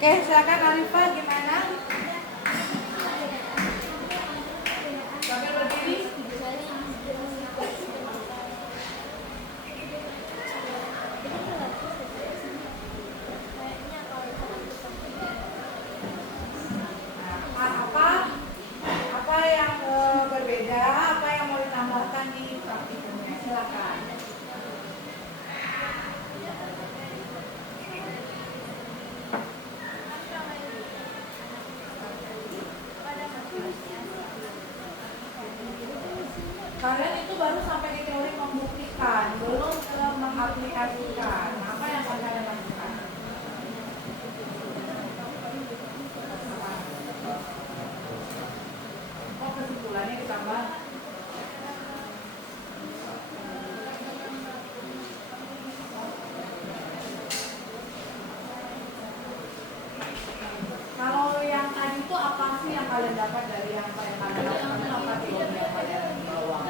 Oke, silakan Arifah, gimana? Sambil berdiri. Apa yang berbeda? Apa yang mau ditambahkan di praktikumnya? Silakan. Kalian itu baru sampai di teori membuktikan, belum mengaplikasikan. Apa yang akan kalian lakukan? Oh, kesimpulannya ditambah. Kalau yang tadi itu apa sih yang kalian dapat dari yang kalian lakukan? Apa teori yang kalian bawa?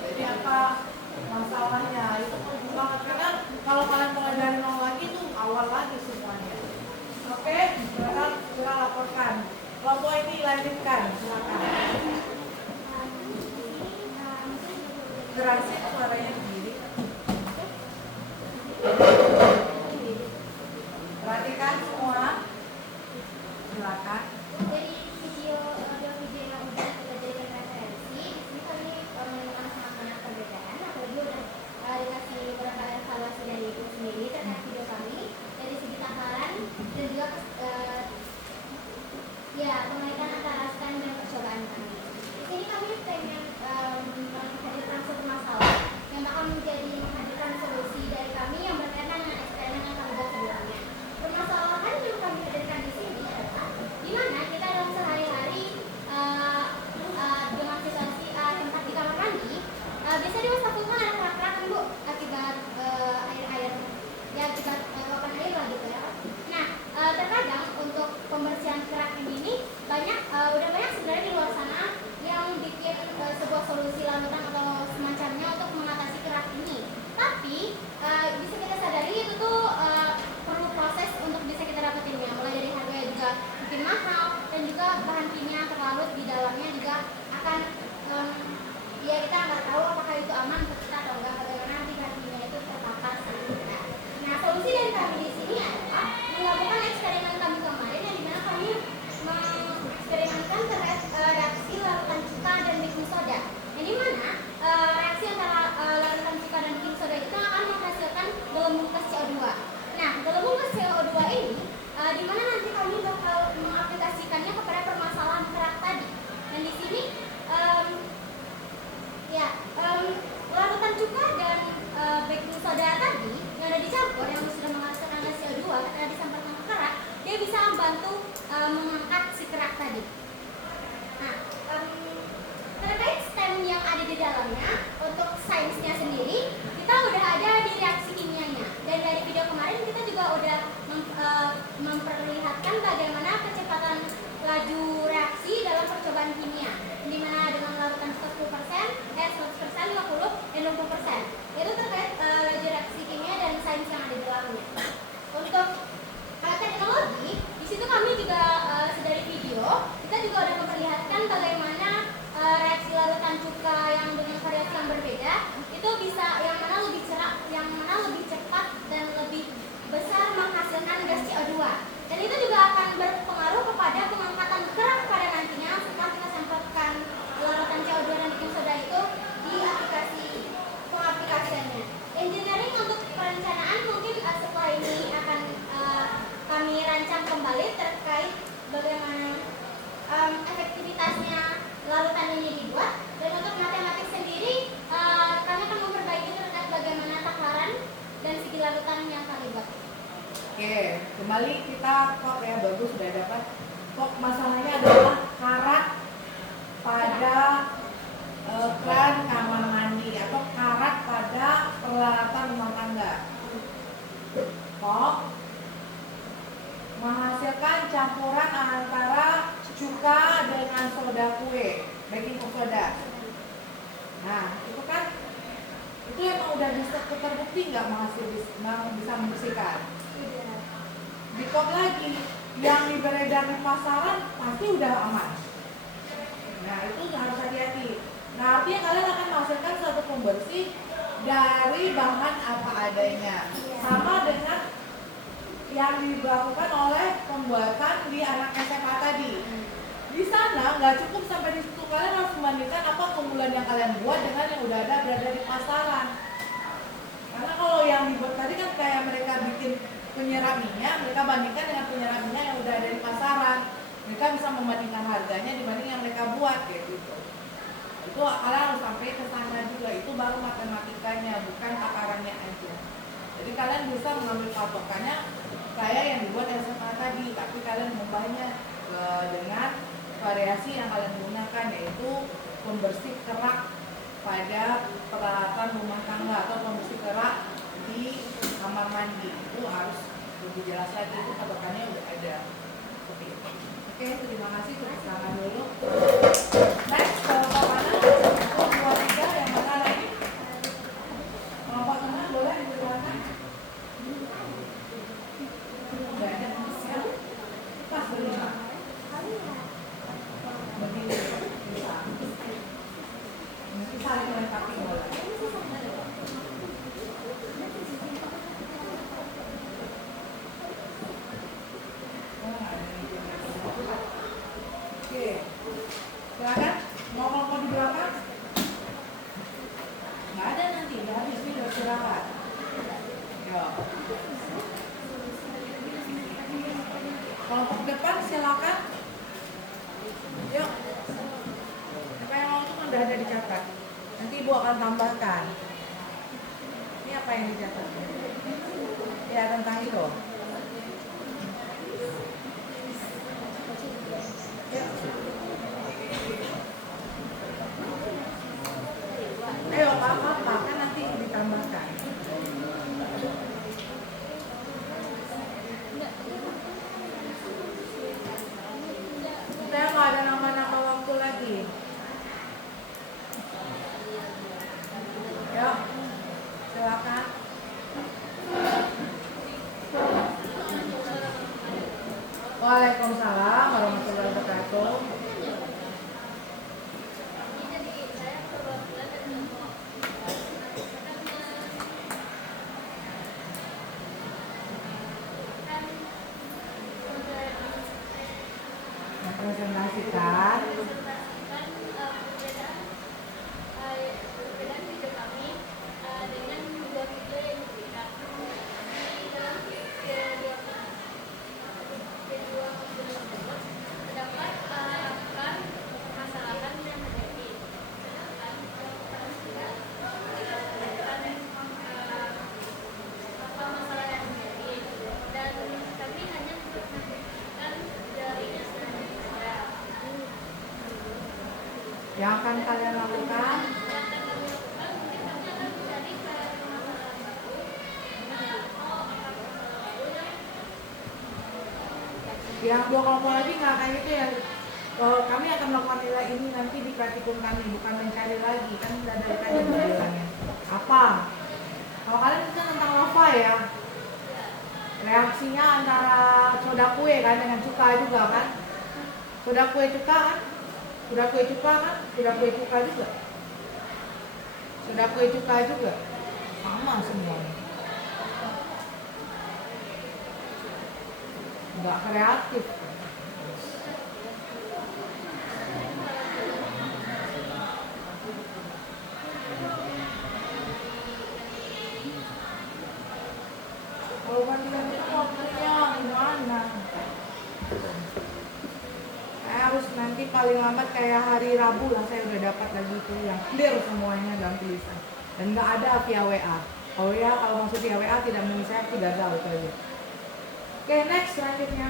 Jadi apa masalahnya? Itu penting banget karena kalau kalian pelajari nol lagi itu awal lagi semuanya. Oke, sekarang kita laporkan. Kelompok ini lanjutkan, silakan. Gerasin suaranya sendiri. Perhatikan semua. Silakan. Dari video yang udah kita jadikan referensi, di sini kami menemukan sangat banyak perbedaan. Apalagi udah dikasih beberapa evaluasi dari itu sendiri terkait video kami dari segi takaran dan juga pengaitan antara STEM dan percobaan kami. Di sini kami pengen menghadirkan satu masalah yang bakal menghadirkan solusi dari kami yang berkaitan dengan eksperimen yang kami buat sebelumnya. Permasalahan yang kami hadirkan di sini adalah di mana kita dalam sehari-hari dengan situasi tempat di kamar mandi biasa diwastakan ada kerak-kerak kan Bu akibat air ya akibat luapan air lah gitu ya. Nah terkadang untuk pembersihan kerak ini udah banyak sebenarnya di luar sana yang bikin sebuah solusi larutan atau semacamnya untuk mengatasi kerak ini. Tapi bisa kita sadari itu tuh perlu proses untuk bisa kita dapetinnya, mulai dari harganya juga mungkin mahal dan juga bahan kimia terlarut di dalamnya juga akan kita nggak tahu apakah itu aman untuk kita atau enggak, bagaimana nanti bahan kimia itu terpapar sama kita. Nah solusi dari kami di sini adalah melakukan eksperimen kami kemarin yang dimana kami mengeksperimenkan terkait reaksi larutan cuka dan baking soda, yang dimana reaksi antara larutan cuka dan baking soda itu akan menghasilkan gelembung gas CO2. Nah, gelembung gas CO2 ini dimana nanti kami bakal mengaplikasikannya kepada permasalahan kerak tadi. Dan di sini larutan cuka dan baking soda tadi yang ada dicampur yang sudah menghasilkan gas CO2 ketika disampaikan ke kerak, dia bisa membantu mengangkat si kerak tadi. Nah, terkait STEM yang ada di dalamnya, untuk sainsnya sendiri kita udah ada di reaksi kimianya, dan dari video kemarin kita juga udah memperlihatkan bagaimana kecepatan laju reaksi dalam percobaan kimia, dimana dengan larutan 100%, 50%, dan 20%. Itu terkait laju reaksi kimia dan sains yang ada di dalamnya. Untuk teknologi, di situ kami juga dari video kita juga udah memperlihatkan bagaimana reaksi larutan cuka masalahnya adalah karat pada keran kamar mandi atau karat pada peralatan rumah tangga. Kok menghasilkan campuran antara cuka dengan soda kue, baking soda. Nah, itu kan itu emang udah bisa terbukti nggak bisa membersihkan? Di kop lagi yang beredar di pasaran pasti udah aman. Nah, itu harus hati-hati. Nah, artinya kalian akan menghasilkan satu pembersih dari bahan apa adanya, sama dengan yang dilakukan oleh pembuatan di anak SMA tadi. Di sana nggak cukup sampai di situ, kalian harus membandingkan apa keunggulan yang kalian buat dengan yang udah ada berada di pasaran. Karena kalau yang dibuat tadi kan kayak mereka bikin penyerap minyak, mereka bandingkan dengan penyerap minyak yang udah ada di pasaran. Mereka bisa membandingkan harganya dibanding yang mereka buat kayak gitu. Itu kalian harus sampai ke sana juga. Itu baru matematikanya, bukan takarannya aja. Jadi kalian bisa mengambil patokannya kayak yang dibuat SMA tadi, tapi kalian mengubahnya dengan variasi yang kalian gunakan, yaitu pembersih kerak pada peralatan rumah tangga atau pembersih kerak di kamar mandi. Itu harus lebih jelas lagi, itu patokannya udah ada. Oke, terima kasih, kita tangan dulu. Next, kelompok mana? 1, 2, 3, yang mana lagi? Kelompok tengah boleh silakan. Udah ada ya? Pas berlima. Begini bisa. Mungkin saling melengkapi boleh. Oke, silakan. Mau kelompok di belakang? Nggak ada nanti, udah habis ini udah istirahat. Yuk. Kelompok depan silakan. Yuk. Apa yang mau itu kan udah ada dicatat. Nanti ibu akan tambahkan. Ini apa yang dicatat? Ya, tentang itu. Ayo, apa kan nanti ditambahkan. Saya nggak ada nama-nama waktu lagi. Ya, silakan. Waalaikumsalam warahmatullahi wabarakatuh. Presentasikan. Yang akan kalian lakukan yang 2 kelompok lagi nggak kayak gitu ya. Kami akan melakukan nilai ini nanti di praktikum kami, bukan mencari lagi, kan sudah dari tadi bilangnya. Apa? Kalau kalian itu tentang lava ya, reaksinya antara soda kue kan dengan cuka juga kan, soda kue cuka kan. Sudah kue cuka kan? Sudah kue cuka juga. Sudah kue cuka juga. Sama semuanya. Enggak kreatif. Kalau bandingan itu waktunya gimana? Harus nanti paling lambat kayak hari Rabu lah saya udah dapat lagi itu yang clear semuanya dalam tulisan dan nggak ada via WA. Oh ya, kalau masuk via WA tidak memenuhi saya gagal itu aja. Oke, next selanjutnya.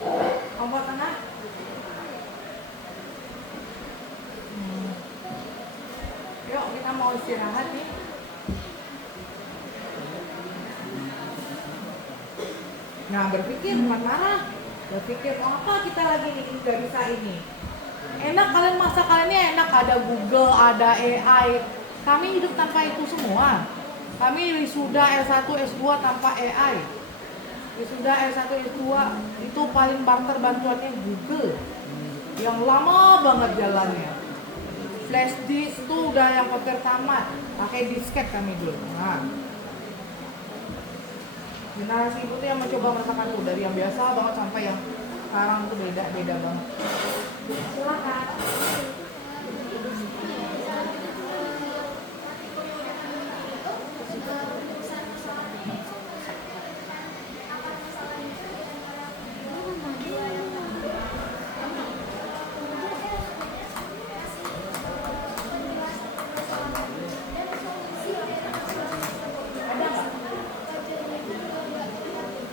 Kelompok tengah. Yuk kita mau istirahat nih. Nah berpikir bukan marah. Berpikir mau apa kita lagi nih nggak bisa ini. Enak kalian masa kalian ini enak, ada Google, ada AI. Kami hidup tanpa itu semua. Kami wisuda S1, S2 tanpa AI. Wisuda S1, S2 itu paling barter bantuannya Google. Yang lama banget jalannya. Flash disk tuh udah yang pertama, pakai disket kami dulu. Nah, generasi ibu tuh yang mencoba masakan tuh dari yang biasa banget sampai yang sekarang tuh beda banget. Silakan.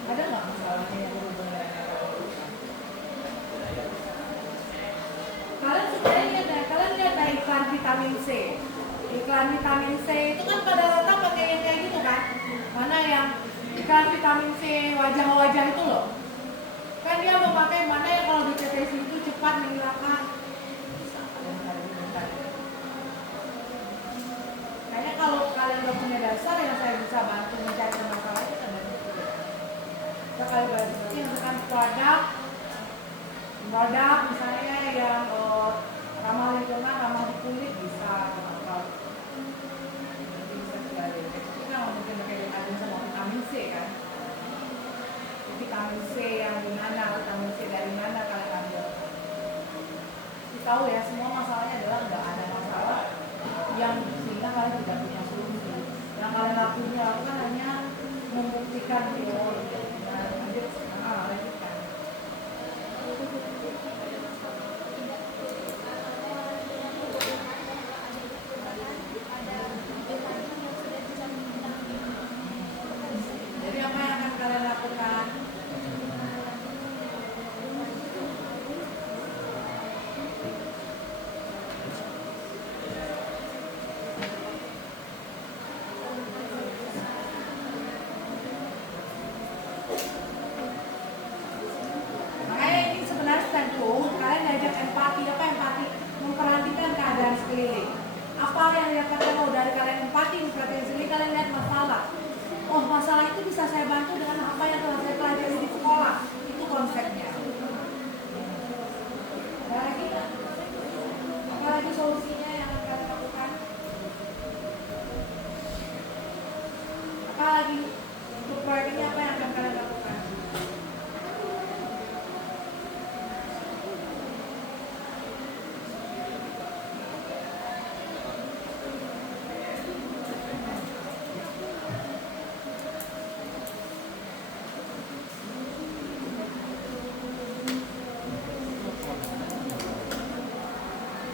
Ada nggak masalahnya yang berhubungan dengan kalian sebenarnya lihat ya, kalian lihat ada iklan vitamin C. Iklan vitamin C itu kan pada rata pakai yang kayak gitu kan? Mana yang iklan vitamin C wajah-wajah itu loh. Kan dia memakai mana yang kalau ditetes itu cepat menghilangkan. Kayaknya kalau kalian udah punya dasar yang saya bisa bantu mencari masalah itu kan dari situ. Kita kali bantu misalkan produk misalnya yang ramah lingkungan, ramah di kulit bisa atau bisa sekali. Kita nggak mungkin pakai ada sama vitamin C kan? Vitamin C yang di mana, vitamin C dari mana kalian ambil? Kita tahu ya semua masalahnya adalah nggak ada masalah yang sehingga kalian tidak punya solusi. Yang kalian lakukan hanya membuktikan teori. Lanjutkan. Jadi apa yang akan kalian lakukan? Makanya ini sebenarnya cenderung kalian diajak empati. Apa empati? Memperhatikan keadaan sekeliling. Apa yang dikatakan dari kalian empati, memperhatikan sekeliling, kalian lihat masalah. Oh masalah itu bisa saya bantu dengan apa yang telah saya pelajari di sekolah. Itu konsepnya. Ada lagi? Apa lagi solusinya yang akan kalian lakukan? Apa lagi? Untuk proyek ini apa yang akan kalian lakukan?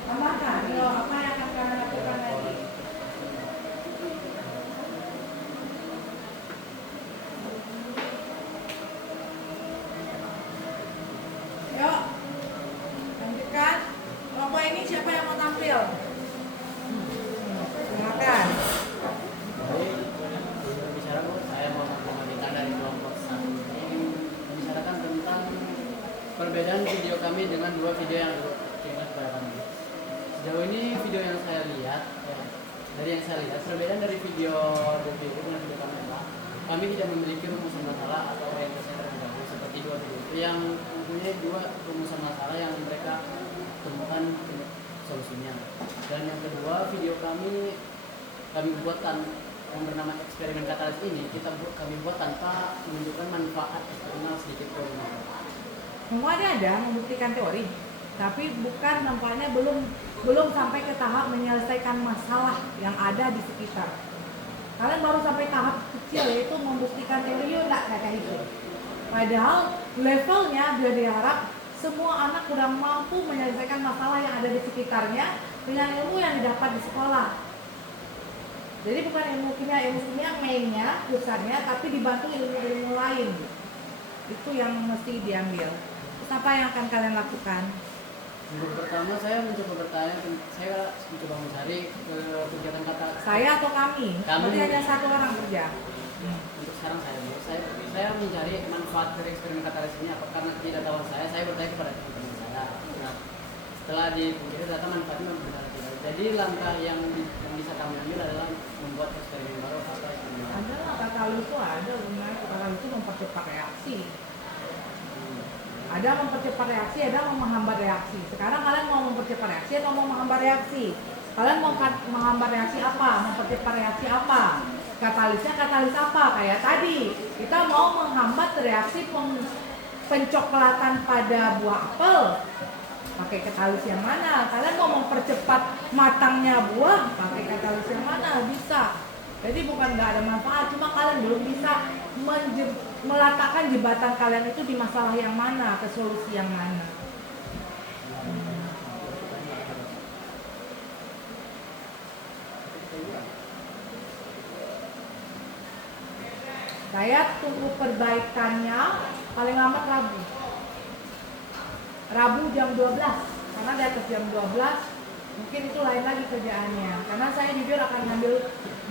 Tambahkan, yo, apa yang akan kalian lakukan lagi? Yuk, lanjutkan. Kelompok ini siapa yang mau tampil? Silakan. Baik, berbicara Bu, saya mau melanjutkan dari kelompok 1 ini membicarakan tentang perbedaan video kami dengan dua video yang dikirimkan kepada kami. Sejauh ini video yang saya lihat, dari yang saya lihat, perbedaan dari video DPU dengan video kamera, kami tidak memiliki rumusan masalah atau orientasi terlebih dahulu seperti dua video itu yang mempunyai dua rumusan masalah yang mereka temukan solusinya. Dan yang kedua, video kami buatkan yang bernama eksperimen katalis ini kami buat tanpa menunjukkan manfaat eksternal sedikit pun. Semuanya ada membuktikan teori, tapi bukan nampaknya belum sampai ke tahap menyelesaikan masalah yang ada di sekitar. Kalian baru sampai tahap kecil yaitu membuktikan teori enggak kayak itu. Padahal levelnya biar diharap semua anak sudah mampu menyelesaikan masalah yang ada di sekitarnya dengan ilmu yang didapat di sekolah. Jadi bukan ilmu kimia mainnya, pusatnya, tapi dibantu ilmu-ilmu lain. Itu yang mesti diambil. apa yang akan kalian lakukan? Minggu pertama saya mencoba bertanya, saya mencoba mencari kegiatan kata. Saya atau kami? Kami. Berarti hanya satu orang kerja. Untuk sekarang saya mencari manfaat dari eksperimen katalis ini apa karena ketidaktahuan saya bertanya kepada teman-teman saya. Nah, setelah dipelajari ternyata manfaatnya benar tidak. Jadi langkah yang bisa kami ambil adalah membuat eksperimen baru atau eksperimen baru. Ada lah, katalis itu ada gunanya. Katalis itu mempercepat reaksi. Ada mempercepat reaksi, ada mau menghambat reaksi. Sekarang kalian mau mempercepat reaksi atau mau menghambat reaksi? Kalian mau menghambat reaksi apa? Mempercepat reaksi apa? Katalisnya katalis apa? Kayak tadi, kita mau menghambat reaksi pencoklatan pada buah apel. Pakai katalis yang mana? Kalian mau mempercepat matangnya buah? Pakai katalis yang mana? Bisa. Jadi bukan nggak ada manfaat, cuma kalian belum bisa meletakkan jembatan kalian itu di masalah yang mana, ke solusi yang mana. Saya tunggu perbaikannya paling lambat Rabu. Rabu jam 12, karena di atas jam 12 mungkin itu lain lagi kerjaannya. Karena saya jujur akan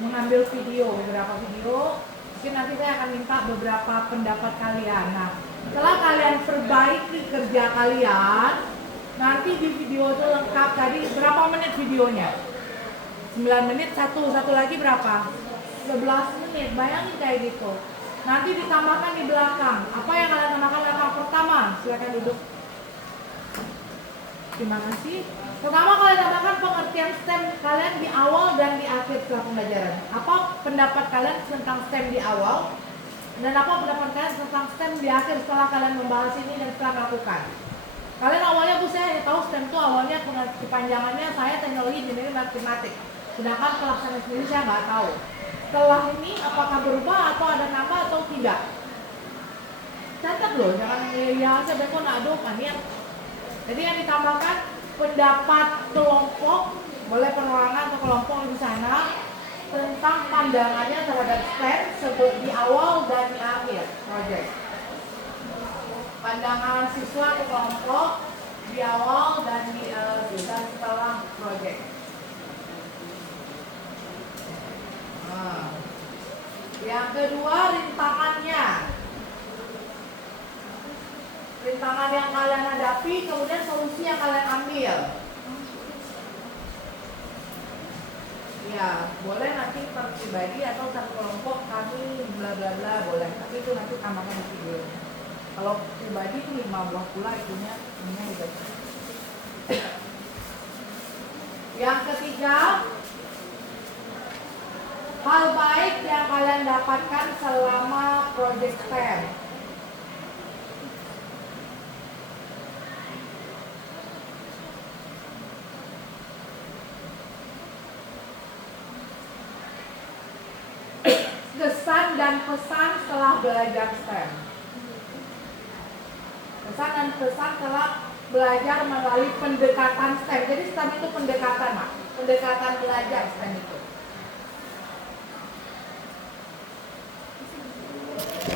mengambil video, beberapa video. Mungkin nanti saya akan minta beberapa pendapat kalian. Nah, setelah kalian perbaiki kerja kalian, nanti di video itu lengkap. Tadi berapa menit videonya? 9 menit, satu lagi berapa? 11 menit, bayangin kayak gitu. Nanti ditambahkan di belakang. Apa yang kalian tambahkan langkah pertama? Silakan duduk. Terima kasih. Pertama kalian tambahkan pengertian STEM kalian di awal dan di akhir setelah pembelajaran. Apa pendapat kalian tentang STEM di awal? Dan apa pendapat kalian tentang STEM di akhir setelah kalian membahas ini dan setelah melakukan? Kalian awalnya, Bu, saya hanya tahu STEM itu awalnya kepanjangannya saya teknologi engineering matematik. Sedangkan pelaksanaan sendiri saya nggak tahu. Setelah ini apakah berubah atau ada nama atau tidak? Catat loh, jangan ya saya besok nak ada kan. Jadi yang ditambahkan pendapat kelompok, boleh perorangan atau kelompok di sana tentang pandangannya terhadap STEM sebut di awal dan di akhir proyek. Pandangan siswa atau kelompok di awal dan dan setelah proyek. Nah, yang kedua rintangannya. Rintangan yang kalian hadapi, kemudian solusi yang kalian ambil. Ya, boleh nanti per pribadi atau satu kelompok kami bla bla bla boleh, tapi itu nanti tambahkan di video. Kalau pribadi itu 5 buah pula itunya juga. Yang ketiga, hal baik yang kalian dapatkan selama project STEM. Kesan dan pesan setelah belajar STEM. Kesan dan pesan setelah belajar melalui pendekatan STEM. Jadi STEM itu pendekatan, Mak. Pendekatan belajar STEM itu.